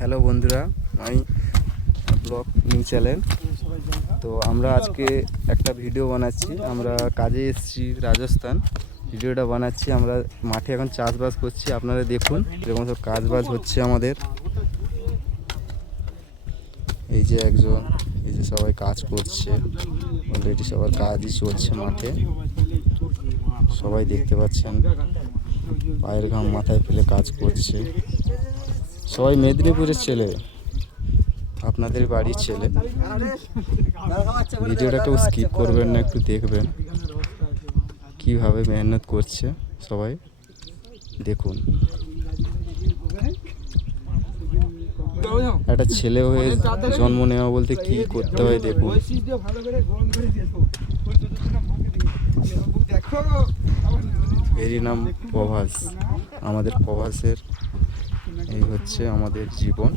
Hello বন্ধুরা, আমি blog new channel. তো আমরা আজকে একটা ভিডিও বানাচ্ছি। আমরা কাজে এসেছি রাজস্থান, ভিডিওটা বানাচ্ছি। আমরা মাঠে এখন চাষবাস করছি, আপনারা দেখুন এরকম সব কাজবাজ হচ্ছে আমাদের। এই যে একজন, এই যে সবাই কাজ করছে, অলরেডি সবার কাজই চলছে মাঠে। সবাই দেখতে পাচ্ছেন পায়ের ঘাম মাথায় ফেলে কাজ করছে। সবাই মেদিনীপুরের ছেলে, আপনাদের বাড়ির ছেলে। ভিডিওটা কেউ স্কিপ করবেন না, একটু দেখবেন কিভাবে মেহনত করছে সবাই দেখুন। একটা ছেলে হয়ে জন্ম নেওয়া বলতে কি করতে হয় দেখুন। এরই নাম প্রভাস। আমাদের প্রভাসের এই হচ্ছে আমাদের জীবন।